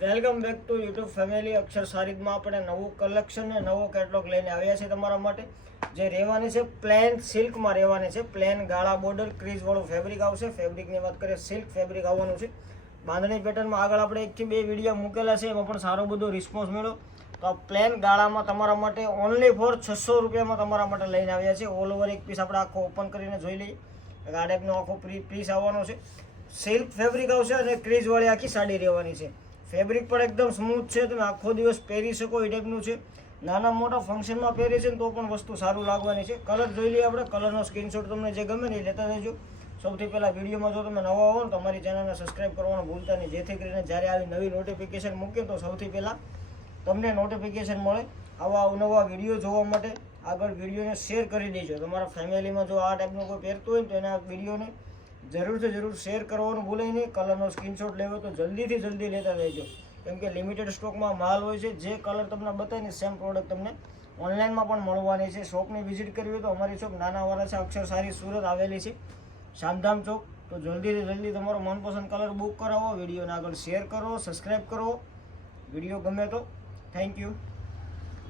Welcome back to YouTube family. Akshar સારીદમાં આપણે નવું collection ને નવો કેટલોગ લઈને આવ્યા છે તમારા માટે. જે રહેવાની છે પ્લેન સિલ્કમાં રહેવાની છે. પ્લેન ગાળા બોર્ડર ક્રીઝવાળું ફેબ્રિક આવશે. ફેબ્રિકની વાત કરીએ સિલ્ક ફેબ્રિક આવવાનું છે. બાંધણી પેટર્નમાં આગળ આપણે એકથી બે વીડિયો મૂકેલા છે. એમાં પણ સારો બધો રિસ્પોન્સ મળ્યો. તો પ્લેન ગાળામાં તમારા માટે ઓનલી ફોર છસો રૂપિયામાં તમારા માટે લઈને આવ્યા છે ઓલ ઓવર એક પીસ આપણે આખો ઓપન કરીને જોઈ લઈએ. ગાડેપનો આખો પ્રી પીસ આવવાનો છે. સિલ્ક ફેબ્રિક આવશે અને ક્રીઝવાળી આખી સાડી રહેવાની છે. ફેબ્રિક પણ એકદમ સ્મૂથ છે. તમે આખો દિવસ પહેરી શકો એ ટાઈપનું છે. નાના મોટા ફંક્શનમાં પહેરે છે ને તો પણ વસ્તુ સારું લાગવાની છે. કલર જોઈ લઈએ આપણે. કલરનો સ્ક્રીનશોટ તમને જે ગમે ને એ લેતા રહેજો સૌથી પહેલાં વિડીયોમાં જો તમે નવા હો ને તો અમારી ચેનલને સબસ્ક્રાઈબ કરવાનું ભૂલતા નહીં. જેથી કરીને જ્યારે આવી નવી નોટિફિકેશન મૂકીએ તો સૌથી પહેલાં તમને નોટિફિકેશન મળે. આવા અવનવા વીડિયો જોવા માટે આગળ વિડીયોને શેર કરી દેજો. તમારા ફેમિલીમાં જો આ ટાઈપનું કોઈ પહેરતું હોય ને તો એના વિડીયોને જરૂરથી જરૂર શેર કરવાનું ભૂલાય નહીં. કલરનો સ્ક્રીનશોટ લેવો તો જલ્દીથી જલ્દી લેતા રહેજો. કેમ કે લિમિટેડ સ્ટોકમાં માલ હોય છે, જે કલર તમને બતાવીને સેમ પ્રોડક્ટ તમને ઓનલાઈનમાં પણ મળવાની છે. શોપની વિઝિટ કરવી હોય તો અમારી શોપ નાના વાળા છે, અક્ષર સારી સુરત આવેલી છે. શામધામ ચોક. તો જલ્દીથી જલ્દી તમારો મનપસંદ કલર બુક કરાવો, વિડીયોને આગળ શેર કરો સબસ્ક્રાઈબ કરો. વીડિયો ગમે તો થેન્ક યુ